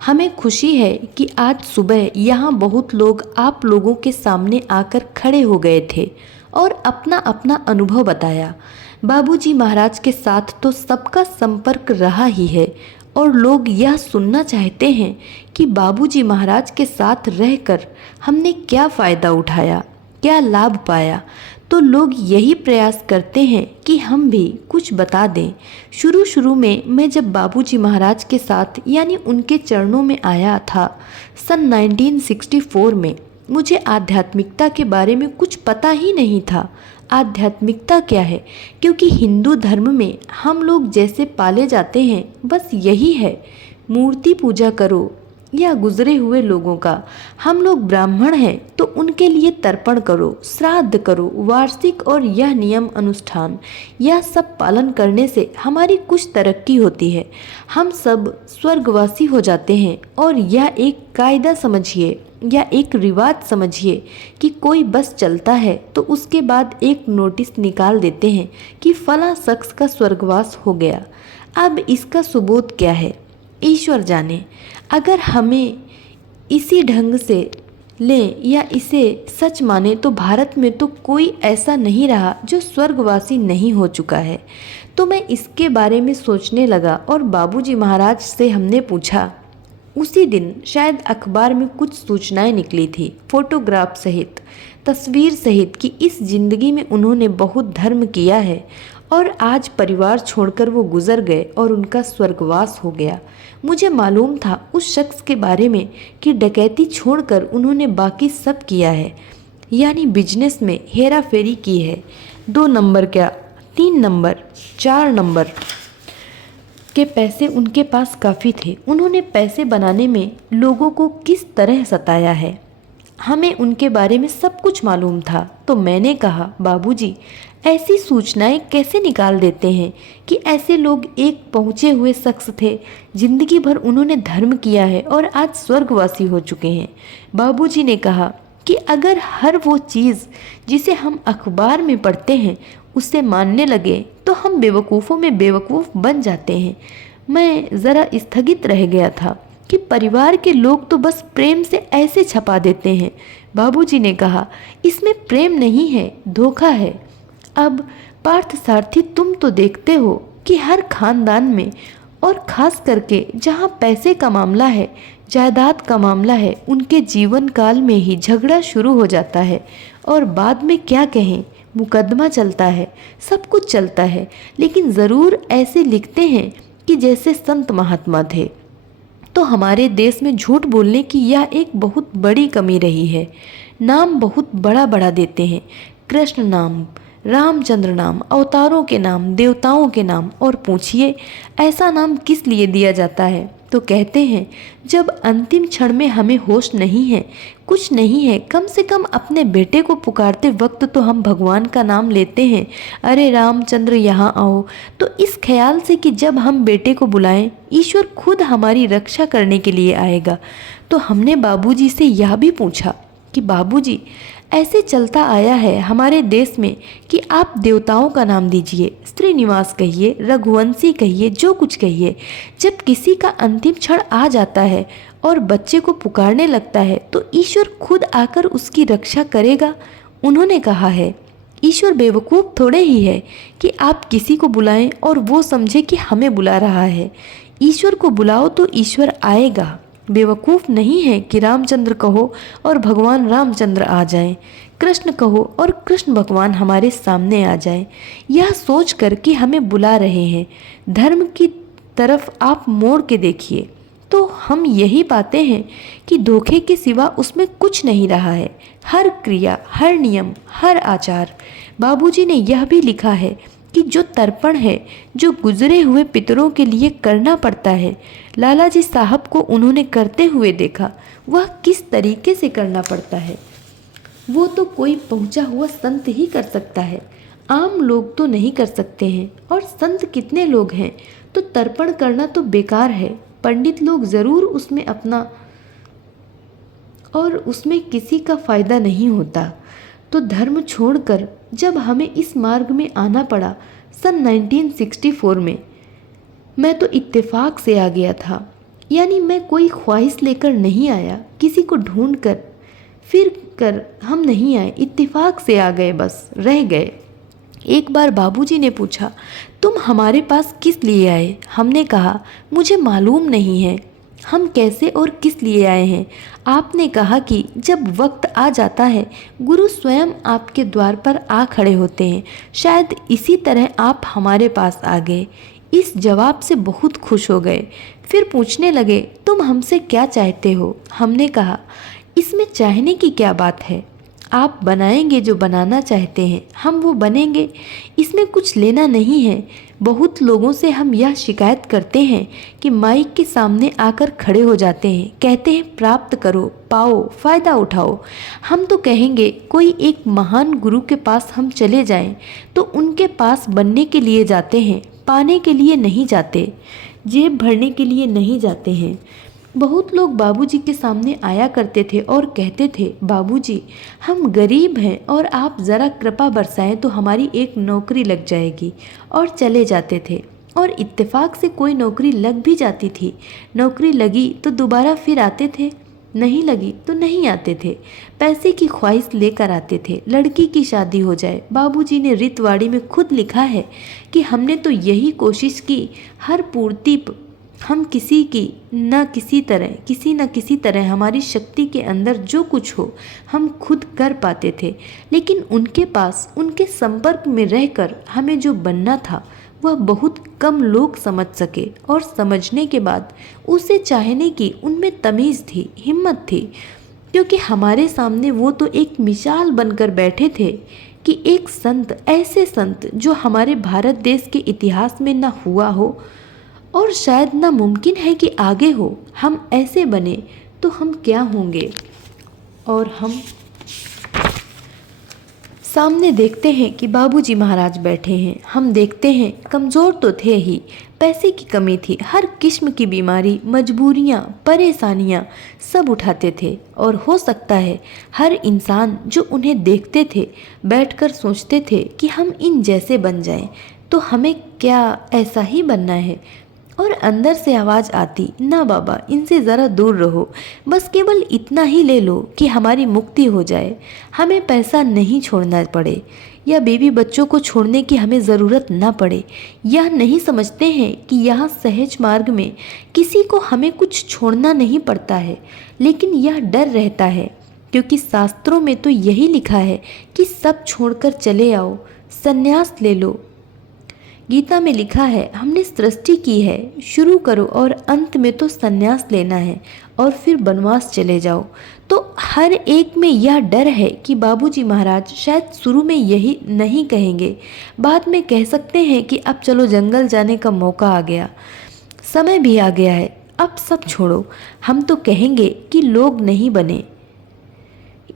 हमें खुशी है कि आज सुबह यहाँ बहुत लोग आप लोगों के सामने आकर खड़े हो गए थे और अपना अपना अनुभव बताया। बाबूजी महाराज के साथ तो सबका संपर्क रहा ही है और लोग यह सुनना चाहते हैं कि बाबूजी महाराज के साथ रहकर हमने क्या फ़ायदा उठाया, क्या लाभ पाया। तो लोग यही प्रयास करते हैं कि हम भी कुछ बता दें। शुरू शुरू में मैं जब बाबूजी महाराज के साथ यानी उनके चरणों में आया था सन 1964 में, मुझे आध्यात्मिकता के बारे में कुछ पता ही नहीं था। आध्यात्मिकता क्या है, क्योंकि हिंदू धर्म में हम लोग जैसे पाले जाते हैं बस यही है, मूर्ति पूजा करो या गुजरे हुए लोगों का। हम लोग ब्राह्मण हैं तो उनके लिए तर्पण करो, श्राद्ध करो, वार्षिक और यह नियम अनुष्ठान, यह सब पालन करने से हमारी कुछ तरक्की होती है, हम सब स्वर्गवासी हो जाते हैं। और यह एक कायदा समझिए या एक रिवाज समझिए कि कोई बस चलता है तो उसके बाद एक नोटिस निकाल देते हैं कि फला शख्स का स्वर्गवास हो गया। अब इसका सबूत क्या है, ईश्वर जाने। अगर हमें इसी ढंग से लें या इसे सच माने तो भारत में तो कोई ऐसा नहीं रहा जो स्वर्गवासी नहीं हो चुका है। तो मैं इसके बारे में सोचने लगा और बाबूजी महाराज से हमने पूछा। उसी दिन शायद अखबार में कुछ सूचनाएं निकली थी, फोटोग्राफ सहित, तस्वीर सहित, कि इस जिंदगी में उन्होंने बहुत धर्म किया है और आज परिवार छोड़कर वो गुजर गए और उनका स्वर्गवास हो गया। मुझे मालूम था उस शख्स के बारे में कि डकैती छोड़कर उन्होंने बाकी सब किया है, यानी बिजनेस में हेरा फेरी की है। 2 नंबर क्या, 3 नंबर, 4 नंबर के पैसे उनके पास काफ़ी थे। उन्होंने पैसे बनाने में लोगों को किस तरह सताया है, हमें उनके बारे में सब कुछ मालूम था। तो मैंने कहा, बाबूजी ऐसी सूचनाएं कैसे निकाल देते हैं कि ऐसे लोग एक पहुँचे हुए शख्स थे, जिंदगी भर उन्होंने धर्म किया है और आज स्वर्गवासी हो चुके हैं। बाबूजी ने कहा कि अगर हर वो चीज़ जिसे हम अखबार में पढ़ते हैं उसे मानने लगे तो हम बेवकूफ़ों में बेवकूफ़ बन जाते हैं। मैं ज़रा स्थगित रह गया था कि परिवार के लोग तो बस प्रेम से ऐसे छपा देते हैं। बाबूजी ने कहा, इसमें प्रेम नहीं है, धोखा है। अब पार्थ सारथी, तुम तो देखते हो कि हर खानदान में और ख़ास करके जहाँ पैसे का मामला है, जायदाद का मामला है, उनके जीवन काल में ही झगड़ा शुरू हो जाता है और बाद में क्या कहें, मुकदमा चलता है, सब कुछ चलता है, लेकिन ज़रूर ऐसे लिखते हैं कि जैसे संत महात्मा थे। तो हमारे देश में झूठ बोलने की यह एक बहुत बड़ी कमी रही है। नाम बहुत बड़ा बड़ा देते हैं, कृष्ण नाम, रामचंद्र नाम, अवतारों के नाम, देवताओं के नाम, और पूछिए ऐसा नाम किस लिए दिया जाता है तो कहते हैं जब अंतिम क्षण में हमें होश नहीं है, कुछ नहीं है, कम से कम अपने बेटे को पुकारते वक्त तो हम भगवान का नाम लेते हैं, अरे रामचंद्र यहाँ आओ। तो इस ख्याल से कि जब हम बेटे को बुलाएं ईश्वर खुद हमारी रक्षा करने के लिए आएगा। तो हमने बाबूजी से यह भी पूछा कि बाबूजी ऐसे चलता आया है हमारे देश में कि आप देवताओं का नाम दीजिए, श्रीनिवास कहिए, रघुवंशी कहिए, जो कुछ कहिए, जब किसी का अंतिम क्षण आ जाता है और बच्चे को पुकारने लगता है तो ईश्वर खुद आकर उसकी रक्षा करेगा। उन्होंने कहा है ईश्वर बेवकूफ़ थोड़े ही है कि आप किसी को बुलाएं और वो समझे कि हमें बुला रहा है। ईश्वर को बुलाओ तो ईश्वर आएगा। बेवकूफ़ नहीं है कि रामचंद्र कहो और भगवान रामचंद्र आ जाएं, कृष्ण कहो और कृष्ण भगवान हमारे सामने आ जाएं, यह सोच कर कि हमें बुला रहे हैं। धर्म की तरफ आप मोड़ के देखिए तो हम यही पाते हैं कि धोखे के सिवा उसमें कुछ नहीं रहा है। हर क्रिया, हर नियम, हर आचार। बाबूजी ने यह भी लिखा है कि जो तर्पण है जो गुजरे हुए पितरों के लिए करना पड़ता है, लाला जी साहब को उन्होंने करते हुए देखा, वह किस तरीके से करना पड़ता है वो तो कोई पहुंचा हुआ संत ही कर सकता है, आम लोग तो नहीं कर सकते हैं। और संत कितने लोग हैं, तो तर्पण करना तो बेकार है। पंडित लोग ज़रूर उसमें अपना, और उसमें किसी का फ़ायदा नहीं होता। तो धर्म छोड़कर जब हमें इस मार्ग में आना पड़ा सन 1964 में, मैं तो इत्तेफाक से आ गया था। यानी मैं कोई ख्वाहिश लेकर नहीं आया, किसी को ढूंढ कर फिर कर हम नहीं आए, इत्तेफाक से आ गए, बस रह गए। एक बार बाबूजी ने पूछा, तुम हमारे पास किस लिए आए? हमने कहा, मुझे मालूम नहीं है हम कैसे और किस लिए आए हैं। आपने कहा कि जब वक्त आ जाता है गुरु स्वयं आपके द्वार पर आ खड़े होते हैं, शायद इसी तरह आप हमारे पास आ गए। इस जवाब से बहुत खुश हो गए। फिर पूछने लगे, तुम हमसे क्या चाहते हो? हमने कहा, इसमें चाहने की क्या बात है, आप बनाएंगे जो बनाना चाहते हैं, हम वो बनेंगे, इसमें कुछ लेना नहीं है। बहुत लोगों से हम यह शिकायत करते हैं कि माइक के सामने आकर खड़े हो जाते हैं, कहते हैं प्राप्त करो, पाओ, फ़ायदा उठाओ। हम तो कहेंगे कोई एक महान गुरु के पास हम चले जाएं, तो उनके पास बनने के लिए जाते हैं, पाने के लिए नहीं जाते, जेब भरने के लिए नहीं जाते हैं। बहुत लोग बाबूजी के सामने आया करते थे और कहते थे, बाबूजी हम गरीब हैं और आप ज़रा कृपा बरसाएं तो हमारी एक नौकरी लग जाएगी, और चले जाते थे। और इत्तेफाक से कोई नौकरी लग भी जाती थी। नौकरी लगी तो दोबारा फिर आते थे, नहीं लगी तो नहीं आते थे। पैसे की ख्वाहिश लेकर आते थे, लड़की की शादी हो जाए। बाबूजी ने रितवाड़ी में खुद लिखा है कि हमने तो यही कोशिश की, हर पूर्ति हम किसी न किसी तरह हमारी शक्ति के अंदर जो कुछ हो हम खुद कर पाते थे। लेकिन उनके पास, उनके संपर्क में रहकर हमें जो बनना था वह बहुत कम लोग समझ सके, और समझने के बाद उसे चाहने की उनमें तमीज़ थी, हिम्मत थी। क्योंकि हमारे सामने वो तो एक मिसाल बनकर बैठे थे कि एक संत, ऐसे संत जो हमारे भारत देश के इतिहास में न हुआ हो और शायद ना मुमकिन है कि आगे हो, हम ऐसे बने तो हम क्या होंगे। और हम सामने देखते हैं कि बाबूजी महाराज बैठे हैं। हम देखते हैं कमज़ोर तो थे ही, पैसे की कमी थी, हर किस्म की बीमारी, मजबूरियाँ, परेशानियाँ सब उठाते थे। और हो सकता है हर इंसान जो उन्हें देखते थे बैठकर सोचते थे कि हम इन जैसे बन जाएं, तो हमें क्या ऐसा ही बनना है। और अंदर से आवाज़ आती, ना बाबा इनसे ज़रा दूर रहो, बस केवल इतना ही ले लो कि हमारी मुक्ति हो जाए, हमें पैसा नहीं छोड़ना पड़े, या बीवी बच्चों को छोड़ने की हमें ज़रूरत ना पड़े। यह नहीं समझते हैं कि यहाँ सहज मार्ग में किसी को हमें कुछ छोड़ना नहीं पड़ता है, लेकिन यह डर रहता है, क्योंकि शास्त्रों में तो यही लिखा है कि सब छोड़कर चले आओ, संन्यास ले लो। गीता में लिखा है, हमने सृष्टि की है, शुरू करो और अंत में तो संन्यास लेना है और फिर वनवास चले जाओ। तो हर एक में यह डर है कि बाबूजी महाराज शायद शुरू में यही नहीं कहेंगे, बाद में कह सकते हैं कि अब चलो जंगल जाने का मौका आ गया, समय भी आ गया है, अब सब छोड़ो। हम तो कहेंगे कि लोग नहीं बने,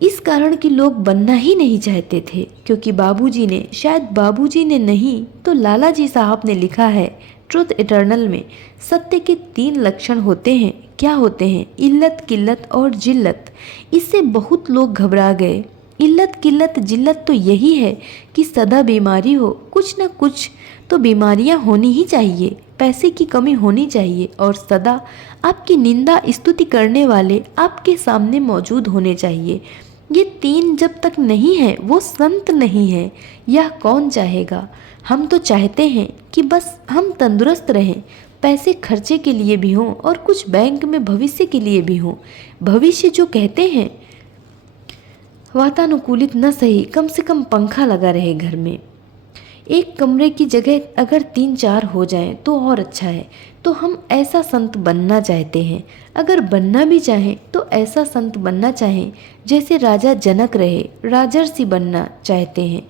इस कारण कि लोग बनना ही नहीं चाहते थे, क्योंकि बाबूजी ने, शायद बाबूजी ने नहीं तो लाला जी साहब ने लिखा है ट्रुथ इटर्नल में, सत्य के 3 लक्षण होते हैं। क्या होते हैं? इल्लत, किल्लत और जिल्लत। इससे बहुत लोग घबरा गए। इल्लत, किल्लत, जिल्लत तो यही है कि सदा बीमारी हो, कुछ न कुछ तो बीमारियां होनी ही चाहिए, पैसे की कमी होनी चाहिए, और सदा आपकी निंदा स्तुति करने वाले आपके सामने मौजूद होने चाहिए। ये 3 जब तक नहीं है वो संत नहीं है। यह कौन चाहेगा? हम तो चाहते हैं कि बस हम तंदुरुस्त रहें, पैसे खर्चे के लिए भी हों और कुछ बैंक में भविष्य के लिए भी हों। भविष्य जो कहते हैं, वातानुकूलित न सही, कम से कम पंखा लगा रहे घर में। एक कमरे की जगह अगर 3-4 हो जाएं तो और अच्छा है। तो हम ऐसा संत बनना चाहते हैं। अगर बनना भी चाहें तो ऐसा संत बनना चाहें जैसे राजा जनक रहे, राजर्षि बनना चाहते हैं।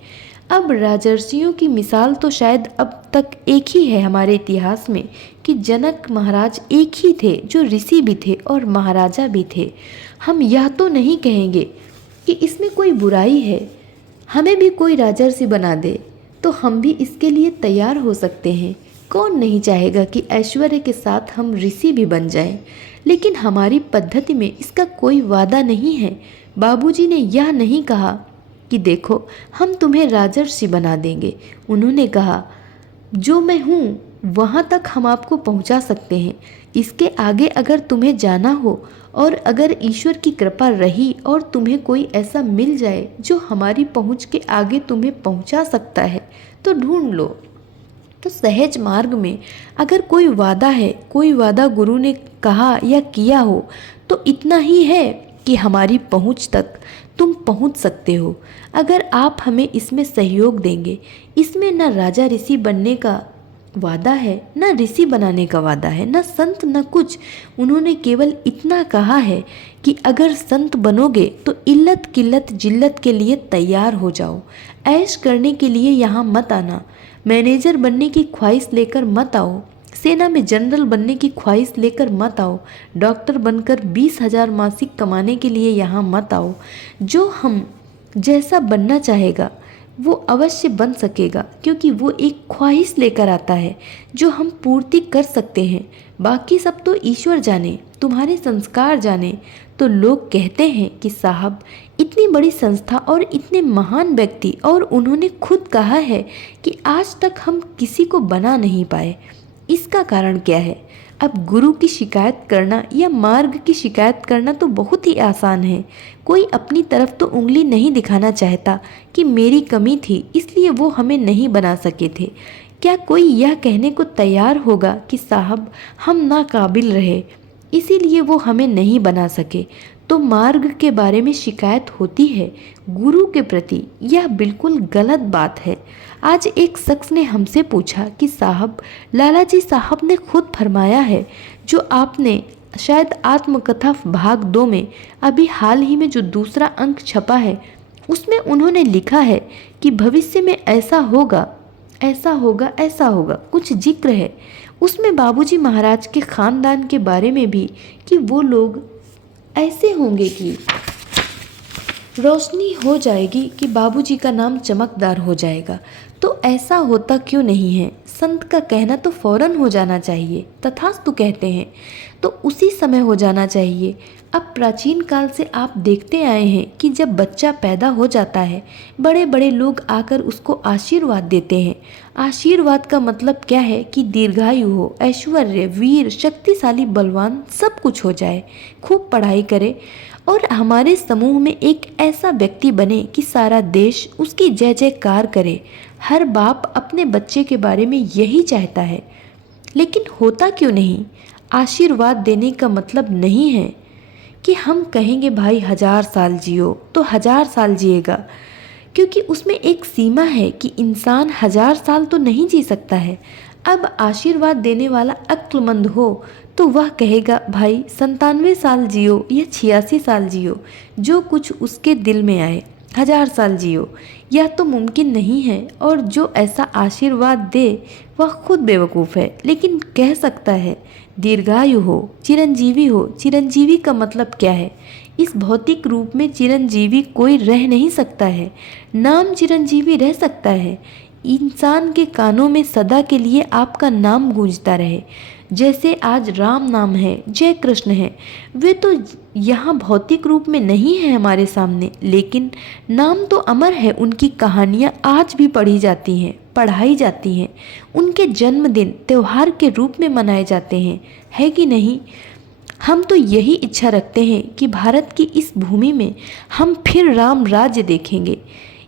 अब राजर्षियों की मिसाल तो शायद अब तक एक ही है हमारे इतिहास में, कि जनक महाराज एक ही थे जो ऋषि भी थे और महाराजा भी थे। हम यह तो नहीं कहेंगे कि इसमें कोई बुराई है, हमें भी कोई राजर्षि बना दे तो हम भी इसके लिए तैयार हो सकते हैं। कौन नहीं चाहेगा कि ऐश्वर्य के साथ हम ऋषि भी बन जाएं, लेकिन हमारी पद्धति में इसका कोई वादा नहीं है। बाबूजी ने यह नहीं कहा कि देखो हम तुम्हें राजर्षि बना देंगे। उन्होंने कहा जो मैं हूँ वहाँ तक हम आपको पहुँचा सकते हैं, इसके आगे अगर तुम्हें जाना हो और अगर ईश्वर की कृपा रही और तुम्हें कोई ऐसा मिल जाए जो हमारी पहुंच के आगे तुम्हें पहुंचा सकता है तो ढूंढ लो। तो सहज मार्ग में अगर कोई वादा है, कोई वादा गुरु ने कहा या किया हो तो इतना ही है कि हमारी पहुंच तक तुम पहुंच सकते हो अगर आप हमें इसमें सहयोग देंगे। इसमें न राजा ऋषि बनने का वादा है, न ऋषि बनाने का वादा है, न संत, न कुछ। उन्होंने केवल इतना कहा है कि अगर संत बनोगे तो इल्लत किल्लत जिल्लत के लिए तैयार हो जाओ। ऐश करने के लिए यहाँ मत आना, मैनेजर बनने की ख्वाहिश लेकर मत आओ, सेना में जनरल बनने की ख्वाहिश लेकर मत आओ, डॉक्टर बनकर 20,000 मासिक कमाने के लिए यहाँ मत आओ। जो हम जैसा बनना चाहेगा वो अवश्य बन सकेगा, क्योंकि वो एक ख्वाहिश लेकर आता है जो हम पूर्ति कर सकते हैं। बाकी सब तो ईश्वर जाने, तुम्हारे संस्कार जाने। तो लोग कहते हैं कि साहब इतनी बड़ी संस्था और इतने महान व्यक्ति, और उन्होंने खुद कहा है कि आज तक हम किसी को बना नहीं पाए। इसका कारण क्या है? अब गुरु की शिकायत करना या मार्ग की शिकायत करना तो बहुत ही आसान है। कोई अपनी तरफ तो उंगली नहीं दिखाना चाहता कि मेरी कमी थी इसलिए वो हमें नहीं बना सके थे। क्या कोई यह कहने को तैयार होगा कि साहब हम नाकाबिल रहे इसीलिए वो हमें नहीं बना सके? तो मार्ग के बारे में शिकायत होती है गुरु के प्रति, यह बिल्कुल गलत बात है। आज एक शख्स ने हमसे पूछा कि साहब लाला जी साहब ने खुद फरमाया है, जो आपने शायद आत्मकथा भाग 2 में अभी हाल ही में जो दूसरा अंक छपा है उसमें उन्होंने लिखा है कि भविष्य में ऐसा होगा, ऐसा होगा, ऐसा होगा, कुछ जिक्र है उसमें बाबूजी महाराज के ख़ानदान के बारे में भी कि वो लोग ऐसे होंगे कि रोशनी हो जाएगी, कि बाबूजी का नाम चमकदार हो जाएगा। तो ऐसा होता क्यों नहीं है? संत का कहना तो फौरन हो जाना चाहिए, तथास्तु कहते हैं तो उसी समय हो जाना चाहिए। अब प्राचीन काल से आप देखते आए हैं कि जब बच्चा पैदा हो जाता है बड़े बड़े लोग आकर उसको आशीर्वाद देते हैं। आशीर्वाद का मतलब क्या है? कि दीर्घायु हो, ऐश्वर्य, वीर, शक्तिशाली, बलवान सब कुछ हो जाए, खूब पढ़ाई करे और हमारे समूह में एक ऐसा व्यक्ति बने कि सारा देश उसकी जय जयकार करे। हर बाप अपने बच्चे के बारे में यही चाहता है, लेकिन होता क्यों नहीं? आशीर्वाद देने का मतलब नहीं है कि हम कहेंगे भाई 1000 साल जियो तो 1000 साल जिएगा, क्योंकि उसमें एक सीमा है कि इंसान 1000 साल तो नहीं जी सकता है। अब आशीर्वाद देने वाला अक्लमंद हो तो वह कहेगा भाई 97 साल जियो या 86 साल जियो, जो कुछ उसके दिल में आए, 1000 साल जियो। यह तो मुमकिन नहीं है, और जो ऐसा आशीर्वाद दे वह खुद बेवकूफ़ है, लेकिन कह सकता है दीर्घायु हो, चिरंजीवी हो। चिरंजीवी का मतलब क्या है? इस भौतिक रूप में चिरंजीवी कोई रह नहीं सकता है, नाम चिरंजीवी रह सकता है। इंसान के कानों में सदा के लिए आपका नाम गूंजता रहे। जैसे आज राम नाम है, जय कृष्ण है, वे तो यहाँ भौतिक रूप में नहीं है हमारे सामने, लेकिन नाम तो अमर है। उनकी कहानियाँ आज भी पढ़ी जाती हैं, पढ़ाई जाती हैं। उनके जन्मदिन त्यौहार के रूप में मनाए जाते हैं, है कि नहीं? हम तो यही इच्छा रखते हैं कि भारत की इस भूमि में हम फिर राम राज्य देखेंगे।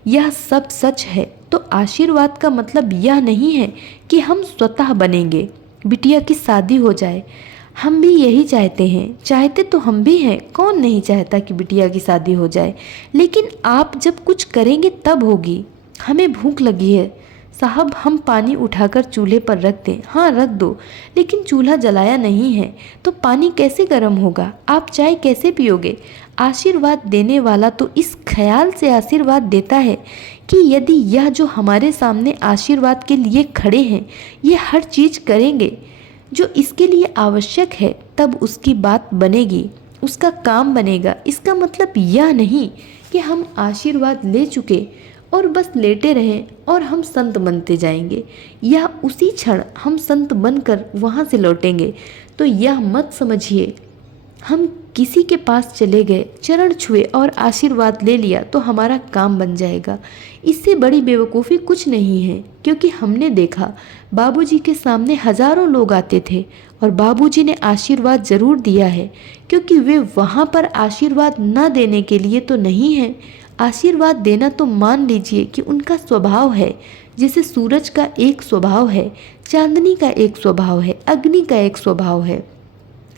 यह सब सच है। तो आशीर्वाद का मतलब यह नहीं है कि हम स्वतः बनेंगे, बिटिया की शादी हो जाए। हम भी यही चाहते हैं, चाहते तो हम भी हैं, कौन नहीं चाहता कि बिटिया की शादी हो जाए। लेकिन आप जब कुछ करेंगे तब होगी। हमें भूख लगी है साहब, हम पानी उठाकर चूल्हे पर रख दें? हाँ रख दो, लेकिन चूल्हा जलाया नहीं है तो पानी कैसे गर्म होगा? आप चाय कैसे पियोगे? आशीर्वाद देने वाला तो इस ख्याल से आशीर्वाद देता है कि यदि यह जो हमारे सामने आशीर्वाद के लिए खड़े हैं ये हर चीज़ करेंगे जो इसके लिए आवश्यक है, तब उसकी बात बनेगी, उसका काम बनेगा। इसका मतलब यह नहीं कि हम आशीर्वाद ले चुके और बस लेटे रहें और हम संत बनते जाएंगे, या उसी क्षण हम संत बनकर वहाँ से लौटेंगे। तो यह मत समझिए हम किसी के पास चले गए, चरण छुए और आशीर्वाद ले लिया तो हमारा काम बन जाएगा। इससे बड़ी बेवकूफ़ी कुछ नहीं है, क्योंकि हमने देखा बाबूजी के सामने हजारों लोग आते थे और बाबूजी ने आशीर्वाद जरूर दिया है, क्योंकि वे वहाँ पर आशीर्वाद न देने के लिए तो नहीं है। आशीर्वाद देना तो मान लीजिए कि उनका स्वभाव है। जैसे सूरज का एक स्वभाव है, चांदनी का एक स्वभाव है, अग्नि का एक स्वभाव है।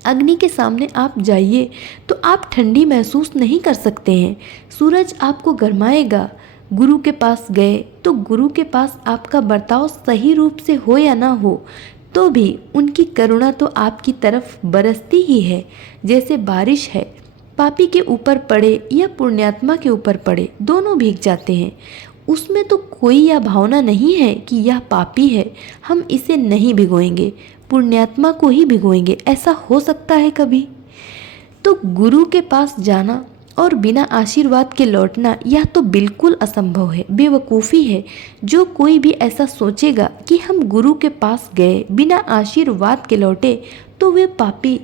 अग्नि के सामने आप जाइए तो आप ठंडी महसूस नहीं कर सकते हैं, सूरज आपको गरमाएगा। गुरु के पास गए तो गुरु के पास आपका बर्ताव सही रूप से हो या ना हो, तो भी उनकी करुणा तो आपकी तरफ बरसती ही है। जैसे बारिश है, पापी के ऊपर पड़े या पुण्यात्मा के ऊपर पड़े, दोनों भीग जाते हैं। उसमें तो कोई यह भावना नहीं है कि यह पापी है, हम इसे नहीं भिगोएंगे, पुण्यात्मा को ही भिगोएंगे। ऐसा हो सकता है कभी? तो गुरु के पास जाना और बिना आशीर्वाद के लौटना, यह तो बिल्कुल असंभव है, बेवकूफ़ी है। जो कोई भी ऐसा सोचेगा कि हम गुरु के पास गए बिना आशीर्वाद के लौटे तो वे पापी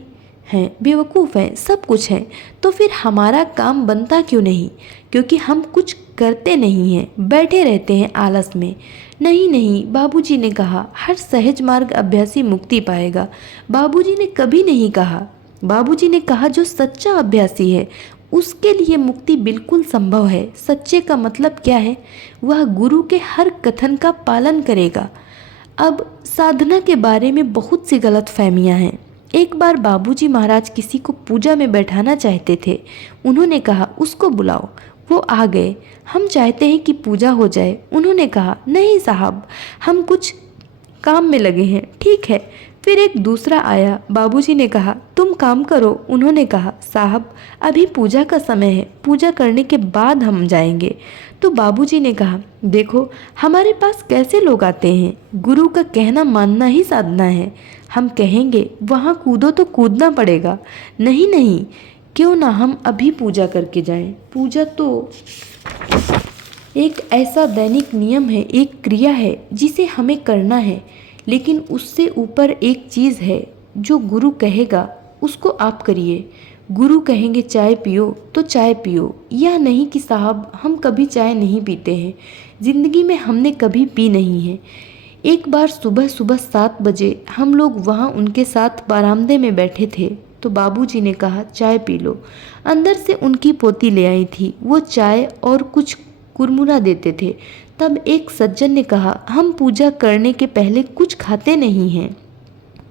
हैं, बेवकूफ़ हैं, सब कुछ है। तो फिर हमारा काम बनता क्यों नहीं? क्योंकि हम कुछ करते नहीं हैं, बैठे रहते हैं आलस में। नहीं नहीं, बाबूजी ने कहा हर सहज मार्ग अभ्यासी मुक्ति पाएगा। बाबूजी ने कभी नहीं कहा। बाबूजी ने कहा जो सच्चा अभ्यासी है उसके लिए मुक्ति बिल्कुल संभव है। सच्चे का मतलब क्या है? वह गुरु के हर कथन का पालन करेगा। अब साधना के बारे में बहुत सी गलत फहमियाँ हैं। एक बार बाबूजी महाराज किसी को पूजा में बैठाना चाहते थे। उन्होंने कहा उसको बुलाओ। वो आ गए। हम चाहते हैं कि पूजा हो जाए। उन्होंने कहा नहीं साहब, हम कुछ काम में लगे हैं। ठीक है। फिर एक दूसरा आया। बाबूजी ने कहा तुम काम करो। उन्होंने कहा साहब अभी पूजा का समय है, पूजा करने के बाद हम जाएंगे। तो बाबूजी ने कहा देखो हमारे पास कैसे लोग आते हैं, गुरु का कहना मानना ही साधना है। हम कहेंगे वहाँ कूदो तो कूदना पड़ेगा। नहीं नहीं, क्यों ना हम अभी पूजा करके जाएं। पूजा तो एक ऐसा दैनिक नियम है, एक क्रिया है जिसे हमें करना है। लेकिन उससे ऊपर एक चीज़ है, जो गुरु कहेगा उसको आप करिए। गुरु कहेंगे चाय पियो तो चाय पियो। यह नहीं कि साहब हम कभी चाय नहीं पीते हैं, ज़िंदगी में हमने कभी पी नहीं है। एक बार सुबह सुबह 7 बजे हम लोग वहाँ उनके साथ बरामदे में बैठे थे तो बाबूजी ने कहा चाय पी लो। अंदर से उनकी पोती ले आई थी। वो चाय और कुछ कुरमुरा देते थे। तब एक सज्जन ने कहा हम पूजा करने के पहले कुछ खाते नहीं हैं।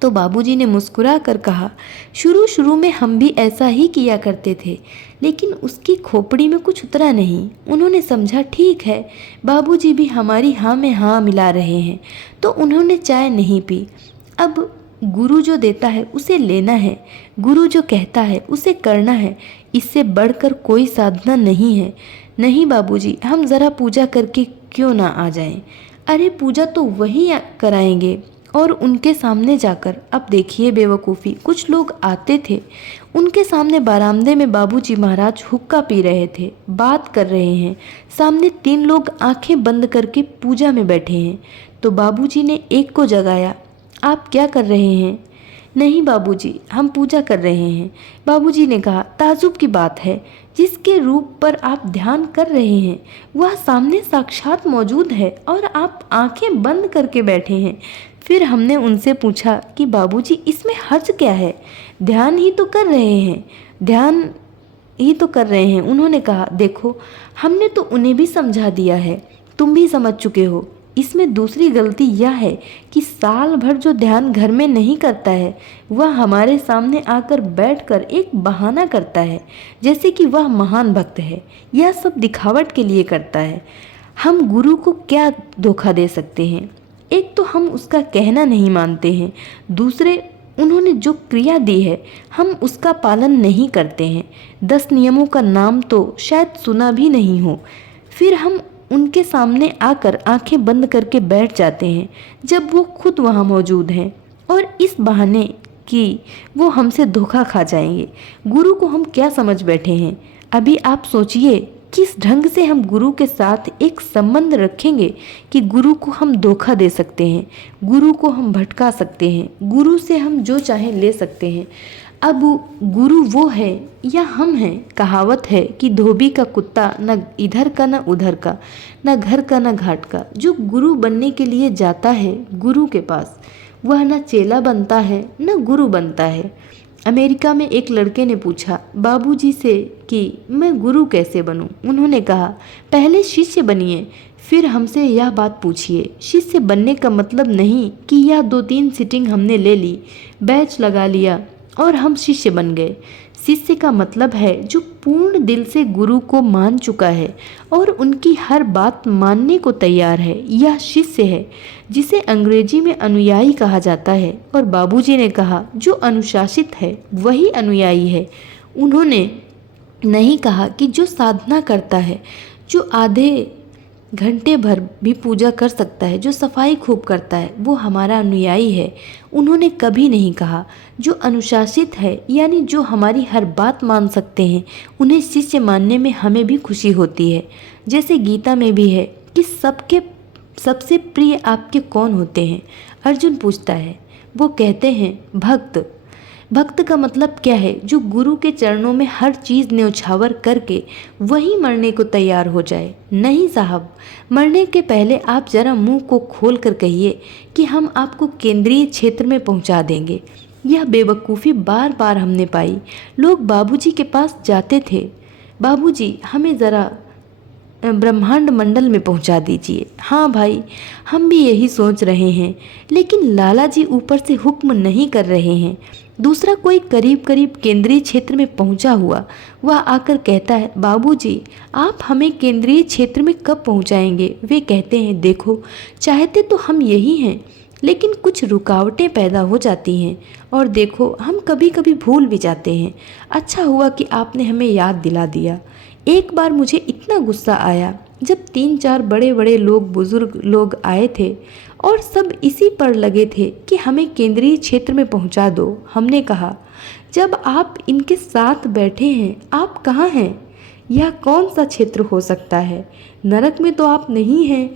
तो बाबूजी ने मुस्कुरा कर कहा शुरू शुरू में हम भी ऐसा ही किया करते थे, लेकिन उसकी खोपड़ी में कुछ उतरा नहीं। उन्होंने समझा ठीक है, बाबूजी भी हमारी हाँ में हाँ मिला रहे हैं, तो उन्होंने चाय नहीं पी। अब गुरु जो देता है उसे लेना है, गुरु जो कहता है उसे करना है। इससे बढ़कर कोई साधना नहीं है। नहीं बाबूजी, हम ज़रा पूजा करके क्यों ना आ जाएं? अरे पूजा तो वही कराएंगे और उनके सामने जाकर। अब देखिए बेवकूफ़ी, कुछ लोग आते थे, उनके सामने बरामदे में बाबूजी महाराज हुक्का पी रहे थे, बात कर रहे हैं। सामने 3 लोग आंखें बंद करके पूजा में बैठे हैं। तो बाबूजी ने एक को जगाया, आप क्या कर रहे हैं? नहीं बाबूजी, हम पूजा कर रहे हैं। बाबूजी ने कहा ताजुब की बात है, जिसके रूप पर आप ध्यान कर रहे हैं वह सामने साक्षात मौजूद है और आप आंखें बंद करके बैठे हैं। फिर हमने उनसे पूछा कि बाबूजी इसमें हर्ज क्या है? ध्यान ही तो कर रहे हैं, ध्यान ही तो कर रहे हैं। उन्होंने कहा देखो, हमने तो उन्हें भी समझा दिया है, तुम भी समझ चुके हो। इसमें दूसरी गलती यह है कि साल भर जो ध्यान घर में नहीं करता है वह हमारे सामने आकर बैठकर एक बहाना करता है, जैसे कि वह महान भक्त है। यह सब दिखावट के लिए करता है। हम गुरु को क्या धोखा दे सकते हैं? एक तो हम उसका कहना नहीं मानते हैं, दूसरे उन्होंने जो क्रिया दी है हम उसका पालन नहीं करते हैं। 10 नियमों का नाम तो शायद सुना भी नहीं हो। फिर हम उनके सामने आकर आंखें बंद करके बैठ जाते हैं जब वो खुद वहाँ मौजूद हैं, और इस बहाने कि वो हमसे धोखा खा जाएंगे। गुरु को हम क्या समझ बैठे हैं? अभी आप सोचिए किस ढंग से हम गुरु के साथ एक संबंध रखेंगे कि गुरु को हम धोखा दे सकते हैं, गुरु को हम भटका सकते हैं, गुरु से हम जो चाहे ले सकते हैं। अब गुरु वो है या हम हैं? कहावत है कि धोबी का कुत्ता न इधर का न उधर का, न घर का न घाट का। जो गुरु बनने के लिए जाता है गुरु के पास, वह न चेला बनता है न गुरु बनता है। अमेरिका में एक लड़के ने पूछा बाबूजी से कि मैं गुरु कैसे बनूं? उन्होंने कहा, पहले शिष्य बनिए, फिर हमसे यह बात पूछिए। शिष्य बनने का मतलब नहीं कि यह 2-3 सीटिंग हमने ले ली, बैच लगा लिया और हम शिष्य बन गए। शिष्य का मतलब है जो पूर्ण दिल से गुरु को मान चुका है और उनकी हर बात मानने को तैयार है, यह शिष्य है, जिसे अंग्रेजी में अनुयायी कहा जाता है। और बाबूजी ने कहा, जो अनुशासित है वही अनुयायी है। उन्होंने नहीं कहा कि जो साधना करता है, जो आधे घंटे भर भी पूजा कर सकता है, जो सफाई खूब करता है, वो हमारा अनुयायी है। उन्होंने कभी नहीं कहा जो अनुशासित है, यानी जो हमारी हर बात मान सकते हैं, उन्हें शिष्य मानने में हमें भी खुशी होती है। जैसे गीता में भी है कि सबसे प्रिय आपके कौन होते हैं? अर्जुन पूछता है। वो कहते हैं भक्त। भक्त का मतलब क्या है? जो गुरु के चरणों में हर चीज़ न्यौछावर करके वहीं मरने को तैयार हो जाए। नहीं साहब, मरने के पहले आप जरा मुंह को खोल कर कहिए कि हम आपको केंद्रीय क्षेत्र में पहुंचा देंगे। यह बेवकूफ़ी बार बार हमने पाई। लोग बाबूजी के पास जाते थे, बाबूजी हमें ज़रा ब्रह्मांड मंडल में पहुंचा दीजिए। हाँ भाई, हम भी यही सोच रहे हैं, लेकिन लाला जी ऊपर से हुक्म नहीं कर रहे हैं। दूसरा कोई करीब करीब केंद्रीय क्षेत्र में पहुंचा हुआ, वह आकर कहता है, बाबूजी आप हमें केंद्रीय क्षेत्र में कब पहुंचाएंगे? वे कहते हैं, देखो चाहते तो हम यही हैं, लेकिन कुछ रुकावटें पैदा हो जाती हैं और देखो हम कभी कभी भूल भी जाते हैं। अच्छा हुआ कि आपने हमें याद दिला दिया। एक बार मुझे इतना गुस्सा आया जब 3-4 बड़े बड़े लोग, बुजुर्ग लोग आए थे और सब इसी पर लगे थे कि हमें केंद्रीय क्षेत्र में पहुंचा दो। हमने कहा, जब आप इनके साथ बैठे हैं, आप कहाँ हैं? यह कौन सा क्षेत्र हो सकता है? नरक में तो आप नहीं हैं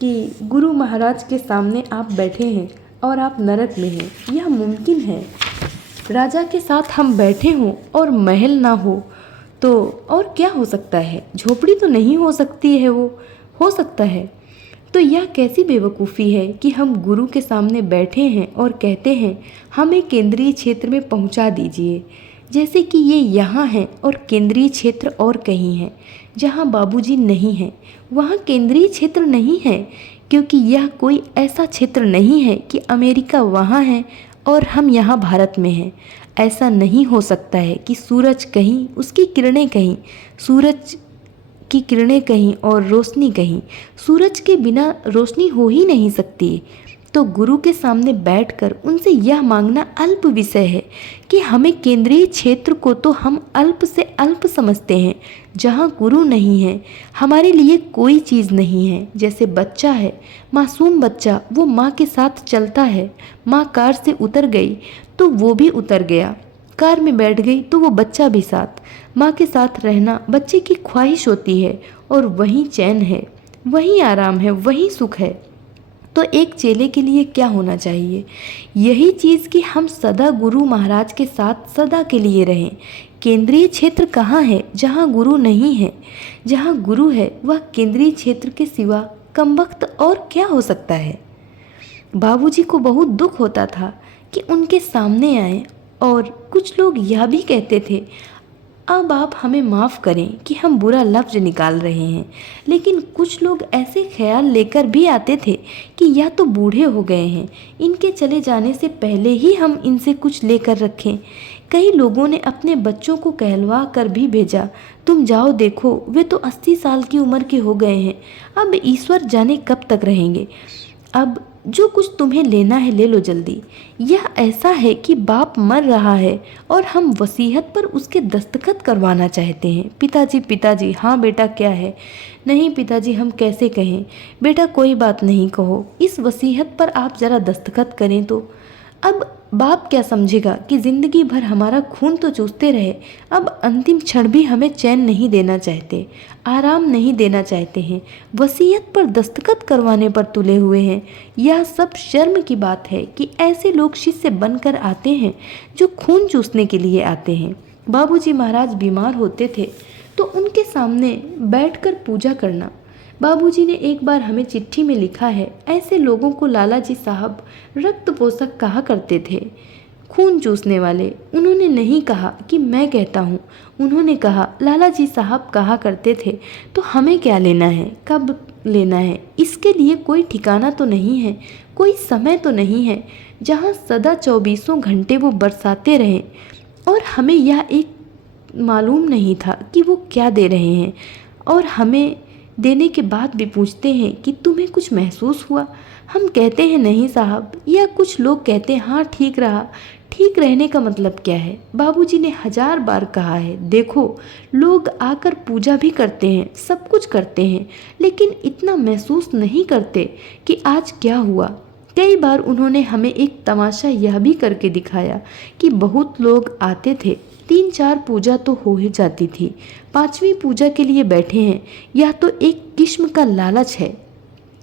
कि गुरु महाराज के सामने आप बैठे हैं और आप नरक में हैं। यह मुमकिन है। राजा के साथ हम बैठे हों और महल ना हो तो और क्या हो सकता है? झोपड़ी तो नहीं हो सकती है, वो हो सकता है। तो यह कैसी बेवकूफ़ी है कि हम गुरु के सामने बैठे हैं और कहते हैं हमें केंद्रीय क्षेत्र में पहुंचा दीजिए, जैसे कि ये यहाँ है और केंद्रीय क्षेत्र और कहीं है जहाँ बाबूजी नहीं हैं। वहाँ केंद्रीय क्षेत्र नहीं है, क्योंकि यह कोई ऐसा क्षेत्र नहीं है कि अमेरिका वहाँ है और हम यहाँ भारत में हैं। ऐसा नहीं हो सकता है कि सूरज कहीं, उसकी किरणें कहीं, सूरज की किरणें कहीं और रोशनी कहीं। सूरज के बिना रोशनी हो ही नहीं सकती। तो गुरु के सामने बैठकर उनसे यह मांगना अल्प विषय है कि हमें केंद्रीय क्षेत्र को तो हम अल्प से अल्प समझते हैं। जहाँ गुरु नहीं है, हमारे लिए कोई चीज़ नहीं है। जैसे बच्चा है, मासूम बच्चा, वो माँ के साथ चलता है। माँ कार से उतर गई तो वो भी उतर गया, कार में बैठ गई तो वो बच्चा भी साथ। माँ के साथ रहना बच्चे की ख्वाहिश होती है और वही चैन है, वही आराम है, वही सुख है। तो एक चेले के लिए क्या होना चाहिए? यही चीज़ कि हम सदा गुरु महाराज के साथ सदा के लिए रहें। केंद्रीय क्षेत्र कहाँ है? जहाँ गुरु नहीं है। जहाँ गुरु है वह केंद्रीय क्षेत्र के सिवा कमबख्त और क्या हो सकता है? बाबूजी को बहुत दुख होता था कि उनके सामने आए और कुछ लोग यह भी कहते थे, अब आप हमें माफ़ करें कि हम बुरा लफ्ज़ निकाल रहे हैं, लेकिन कुछ लोग ऐसे ख्याल लेकर भी आते थे कि या तो बूढ़े हो गए हैं, इनके चले जाने से पहले ही हम इनसे कुछ लेकर रखें। कई लोगों ने अपने बच्चों को कहलवा कर भी भेजा, तुम जाओ देखो वे तो 80 साल की उम्र के हो गए हैं, अब ईश्वर जाने कब तक रहेंगे। अब जो कुछ तुम्हें लेना है ले लो जल्दी। यह ऐसा है कि बाप मर रहा है और हम वसीयत पर उसके दस्तखत करवाना चाहते हैं। पिताजी पिताजी, हाँ बेटा क्या है? नहीं पिताजी, हम कैसे कहें? बेटा कोई बात नहीं, कहो। इस वसीयत पर आप ज़रा दस्तखत करें तो। अब बाप क्या समझेगा कि ज़िंदगी भर हमारा खून तो चूसते रहे, अब अंतिम क्षण भी हमें चैन नहीं देना चाहते, आराम नहीं देना चाहते हैं, वसीयत पर दस्तखत करवाने पर तुले हुए हैं। यह सब शर्म की बात है कि ऐसे लोग शिष्य बनकर आते हैं जो खून चूसने के लिए आते हैं। बाबूजी महाराज बीमार होते थे तो उनके सामने बैठकर पूजा करना, बाबूजी ने एक बार हमें चिट्ठी में लिखा है, ऐसे लोगों को लाला जी साहब रक्त पोषक कहा करते थे, खून चूसने वाले। उन्होंने नहीं कहा कि मैं कहता हूँ, उन्होंने कहा लाला जी साहब कहा करते थे। तो हमें क्या लेना है, कब लेना है, इसके लिए कोई ठिकाना तो नहीं है, कोई समय तो नहीं है जहाँ सदा 24 घंटे वो बरसाते रहें। और हमें यह एक मालूम नहीं था कि वो क्या दे रहे हैं, और हमें देने के बाद भी पूछते हैं कि तुम्हें कुछ महसूस हुआ। हम कहते हैं नहीं साहब, या कुछ लोग कहते हैं हाँ ठीक रहा। ठीक रहने का मतलब क्या है? बाबूजी ने 1000 बार कहा है, देखो लोग आकर पूजा भी करते हैं, सब कुछ करते हैं, लेकिन इतना महसूस नहीं करते कि आज क्या हुआ। कई बार उन्होंने हमें एक तमाशा यह भी करके दिखाया कि बहुत लोग आते थे, 3-4 पूजा तो हो ही जाती थी, 5वीं पूजा के लिए बैठे हैं। यह तो एक किस्म का लालच है।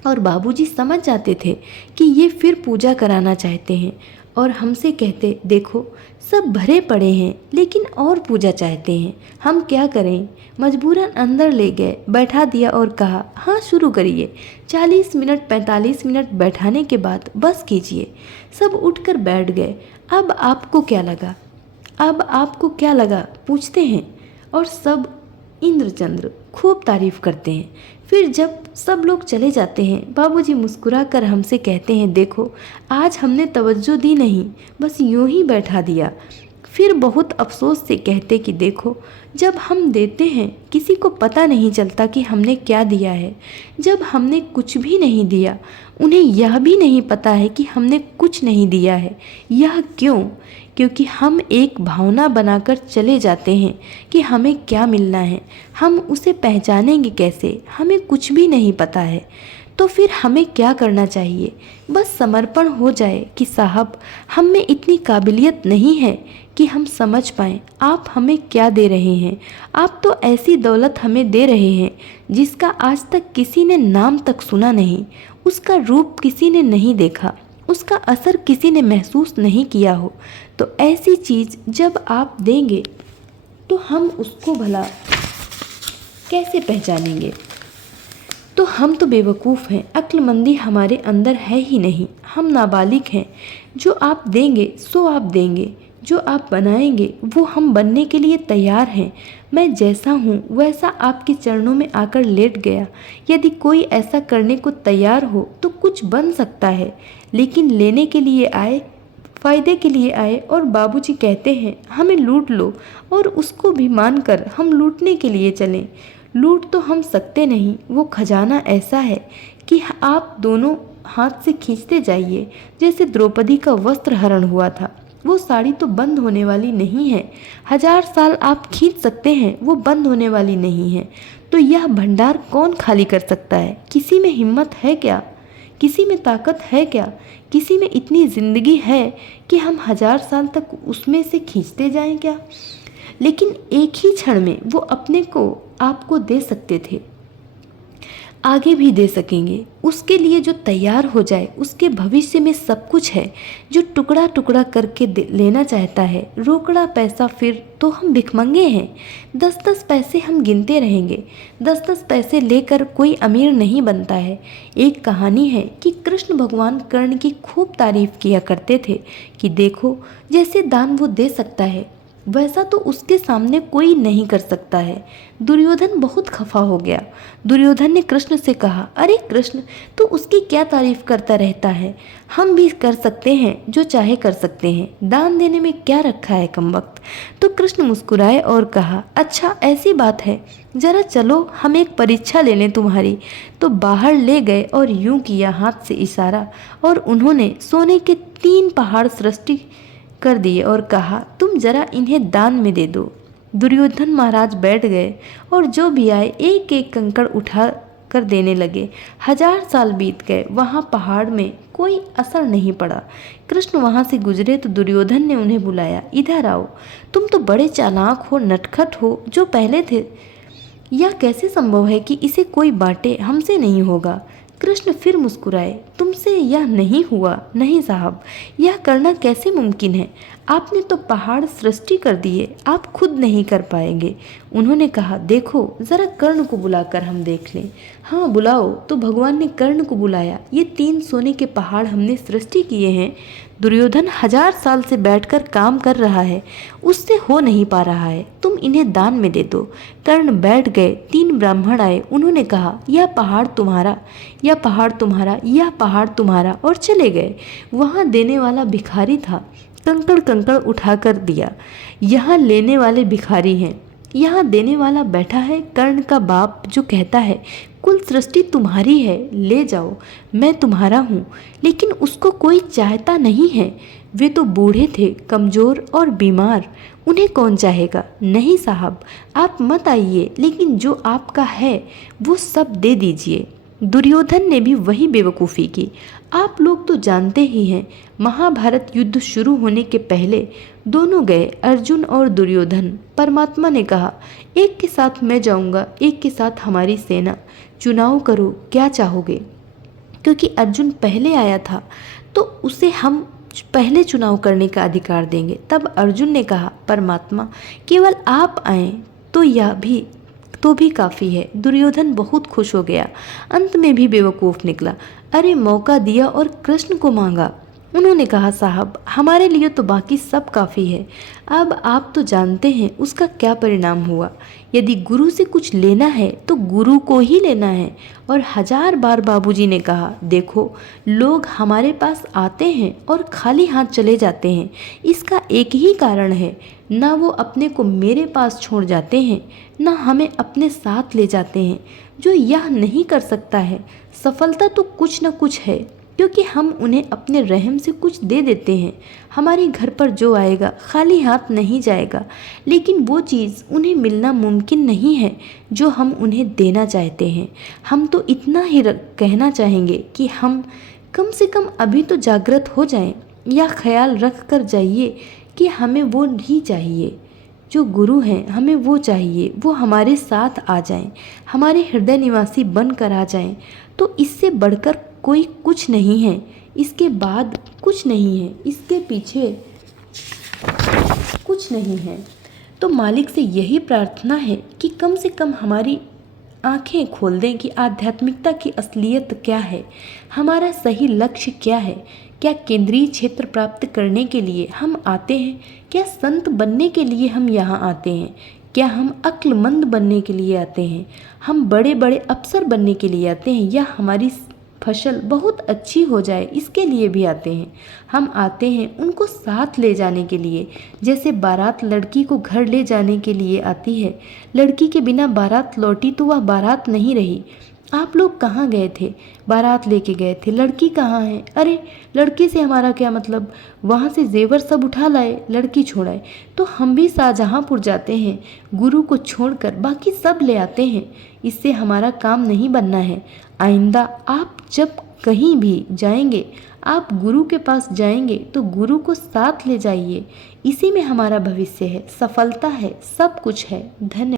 और बाबूजी समझ जाते थे कि ये फिर पूजा कराना चाहते हैं, और हमसे कहते देखो सब भरे पड़े हैं लेकिन और पूजा चाहते हैं, हम क्या करें। मजबूरन अंदर ले गए, बैठा दिया और कहा हाँ शुरू करिए। 40 मिनट 45 मिनट बैठाने के बाद बस कीजिए। सब उठकर बैठ गए। अब आपको क्या लगा, अब आपको क्या लगा पूछते हैं, और सब इंद्रचंद्र खूब तारीफ करते हैं। फिर जब सब लोग चले जाते हैं, बाबूजी मुस्कुराकर हमसे कहते हैं देखो आज हमने तवज्जो दी नहीं, बस यूं ही बैठा दिया। फिर बहुत अफसोस से कहते कि देखो जब हम देते हैं किसी को पता नहीं चलता कि हमने क्या दिया है। जब हमने कुछ भी नहीं दिया, उन्हें यह भी नहीं पता है कि हमने कुछ नहीं दिया है। यह क्यों? क्योंकि हम एक भावना बनाकर चले जाते हैं कि हमें क्या मिलना है। हम उसे पहचानेंगे कैसे? हमें कुछ भी नहीं पता है। तो फिर हमें क्या करना चाहिए? बस समर्पण हो जाए कि साहब हम में इतनी काबिलियत नहीं है कि हम समझ पाएँ आप हमें क्या दे रहे हैं। आप तो ऐसी दौलत हमें दे रहे हैं जिसका आज तक किसी ने नाम तक सुना नहीं, उसका रूप किसी ने नहीं देखा, उसका असर किसी ने महसूस नहीं किया हो। तो ऐसी चीज़ जब आप देंगे तो हम उसको भला कैसे पहचानेंगे? तो हम तो बेवकूफ़ हैं, अक्लमंदी हमारे अंदर है ही नहीं, हम नाबालिग हैं। जो आप देंगे सो आप देंगे, जो आप बनाएंगे वो हम बनने के लिए तैयार हैं। मैं जैसा हूँ वैसा आपके चरणों में आकर लेट गया। यदि कोई ऐसा करने को तैयार हो तो कुछ बन सकता है, लेकिन लेने के लिए आए, फ़ायदे के लिए आए, और बाबूजी कहते हैं हमें लूट लो, और उसको भी मानकर हम लूटने के लिए चलें। लूट तो हम सकते नहीं, वो खजाना ऐसा है कि आप दोनों हाथ से खींचते जाइए जैसे द्रौपदी का वस्त्र हरण हुआ था। वो साड़ी तो बंद होने वाली नहीं है, 1000 साल आप खींच सकते हैं, वो बंद होने वाली नहीं है। तो यह भंडार कौन खाली कर सकता है? किसी में हिम्मत है क्या? किसी में ताकत है क्या? किसी में इतनी ज़िंदगी है कि हम 1000 साल तक उसमें से खींचते जाएं क्या? लेकिन एक ही क्षण में वो अपने को आपको दे सकते थे, आगे भी दे सकेंगे। उसके लिए जो तैयार हो जाए, उसके भविष्य में सब कुछ है। जो टुकड़ा टुकड़ा करके लेना चाहता है, रोकड़ा पैसा, फिर तो हम भिखमंगे हैं। 10-10 पैसे हम गिनते रहेंगे। 10-10 पैसे लेकर कोई अमीर नहीं बनता है। एक कहानी है कि कृष्ण भगवान कर्ण की खूब तारीफ किया करते थे कि देखो जैसे दान वो दे सकता है वैसा तो उसके सामने कोई नहीं कर सकता है। दुर्योधन बहुत खफा हो गया। दुर्योधन ने कृष्ण से कहा, अरे कृष्ण तू उसकी क्या तारीफ करता रहता है? हम भी कर सकते हैं, जो चाहे कर सकते हैं, दान देने में क्या रखा है कमबख्त। तो कृष्ण मुस्कुराए और कहा, अच्छा ऐसी बात है, जरा चलो हम एक परीक्षा ले लें तुम्हारी। तो बाहर ले गए और यूं किया हाथ से इशारा, और उन्होंने सोने के 3 पहाड़ सृष्टि कर दिए और कहा, तुम जरा इन्हें दान में दे दो। दुर्योधन महाराज बैठ गए और जो भी आए एक एक कंकड़ उठा कर देने लगे। 1000 साल बीत गए, वहाँ पहाड़ में कोई असर नहीं पड़ा। कृष्ण वहाँ से गुजरे तो दुर्योधन ने उन्हें बुलाया, इधर आओ, तुम तो बड़े चालाक हो, नटखट हो जो पहले थे। यह कैसे संभव है कि इसे कोई बांटे? हमसे नहीं होगा। कृष्ण फिर मुस्कुराए, तुमसे यह नहीं हुआ। नहीं साहब, यह करना कैसे मुमकिन है? आपने तो पहाड़ सृष्टि कर दिए, आप खुद नहीं कर पाएंगे। उन्होंने कहा, देखो ज़रा कर्ण को बुलाकर हम देख लें। हाँ बुलाओ। तो भगवान ने कर्ण को बुलाया। ये 3 सोने के पहाड़ हमने सृष्टि किए हैं। दुर्योधन 1000 साल से बैठकर काम कर रहा है, उससे हो नहीं पा रहा है, तुम इन्हें दान में दे दो। कर्ण बैठ गए। 3 ब्राह्मण आए। उन्होंने कहा, यह पहाड़ तुम्हारा, यह पहाड़ तुम्हारा, यह पहाड़ तुम्हारा, और चले गए। वहाँ देने वाला भिखारी था, कंकड़ कंकड़ उठाकर दिया। यहाँ लेने वाले भिखारी हैं, यहाँ देने वाला बैठा है कर्ण का बाप, जो कहता है कुल सृष्टि तुम्हारी है, ले जाओ, मैं तुम्हारा हूँ। लेकिन उसको कोई चाहता नहीं है। वे तो बूढ़े थे, कमज़ोर और बीमार, उन्हें कौन चाहेगा? नहीं साहब, आप मत आइए, लेकिन जो आपका है वो सब दे दीजिए। दुर्योधन ने भी वही बेवकूफ़ी की। आप लोग तो जानते ही हैं, महाभारत युद्ध शुरू होने के पहले दोनों गए, अर्जुन और दुर्योधन। परमात्मा ने कहा, एक के साथ मैं जाऊंगा, एक के साथ हमारी सेना, चुनाव करो क्या चाहोगे। क्योंकि अर्जुन पहले आया था तो उसे हम पहले चुनाव करने का अधिकार देंगे। तब अर्जुन ने कहा, परमात्मा केवल आप आएँ तो भी काफ़ी है। दुर्योधन बहुत खुश हो गया, अंत में भी बेवकूफ़ निकला। अरे मौका दिया और कृष्ण को मांगा। उन्होंने कहा, साहब हमारे लिए तो बाकी सब काफ़ी है। अब आप तो जानते हैं उसका क्या परिणाम हुआ। यदि गुरु से कुछ लेना है तो गुरु को ही लेना है। और 1000 बार बाबूजी ने कहा, देखो लोग हमारे पास आते हैं और खाली हाथ चले जाते हैं। इसका एक ही कारण है, ना वो अपने को मेरे पास छोड़ जाते हैं, ना हमें अपने साथ ले जाते हैं। जो यह नहीं कर सकता है, सफलता तो कुछ न कुछ है, क्योंकि हम उन्हें अपने रहम से कुछ दे देते हैं। हमारे घर पर जो आएगा खाली हाथ नहीं जाएगा, लेकिन वो चीज़ उन्हें मिलना मुमकिन नहीं है जो हम उन्हें देना चाहते हैं। हम तो इतना ही कहना चाहेंगे कि हम कम से कम अभी तो जागृत हो जाएं, या ख्याल रख कर जाइए कि हमें वो ही चाहिए, जो गुरु हैं हमें वो चाहिए, वो हमारे साथ आ जाएं, हमारे हृदय निवासी बन कर आ जाएं। तो इससे बढ़कर कोई कुछ नहीं है, इसके बाद कुछ नहीं है, इसके पीछे कुछ नहीं है। तो मालिक से यही प्रार्थना है कि कम से कम हमारी आंखें खोल दें कि आध्यात्मिकता की असलियत क्या है, हमारा सही लक्ष्य क्या है। क्या केंद्रीय क्षेत्र प्राप्त करने के लिए हम आते हैं? क्या संत बनने के लिए हम यहाँ आते हैं? क्या हम अक्लमंद बनने के लिए आते हैं? हम बड़े बड़े अफसर बनने के लिए आते हैं, या हमारी फसल बहुत अच्छी हो जाए इसके लिए भी आते हैं? हम आते हैं उनको साथ ले जाने के लिए, जैसे बारात लड़की को घर ले जाने के लिए आती है। लड़की के बिना बारात लौटी तो वह बारात नहीं रही। आप लोग कहाँ गए थे? बारात लेके गए थे, लड़की कहाँ है? अरे लड़की से हमारा क्या मतलब, वहाँ से जेवर सब उठा लाए, लड़की छोड़ाए। तो हम भी शाहजहाँपुर जाते हैं, गुरु को छोड़कर बाकी सब ले आते हैं। इससे हमारा काम नहीं बनना है। आइंदा आप जब कहीं भी जाएंगे, आप गुरु के पास जाएंगे तो गुरु को साथ ले जाइए। इसी में हमारा भविष्य है, सफलता है, सब कुछ है। धन्यवाद।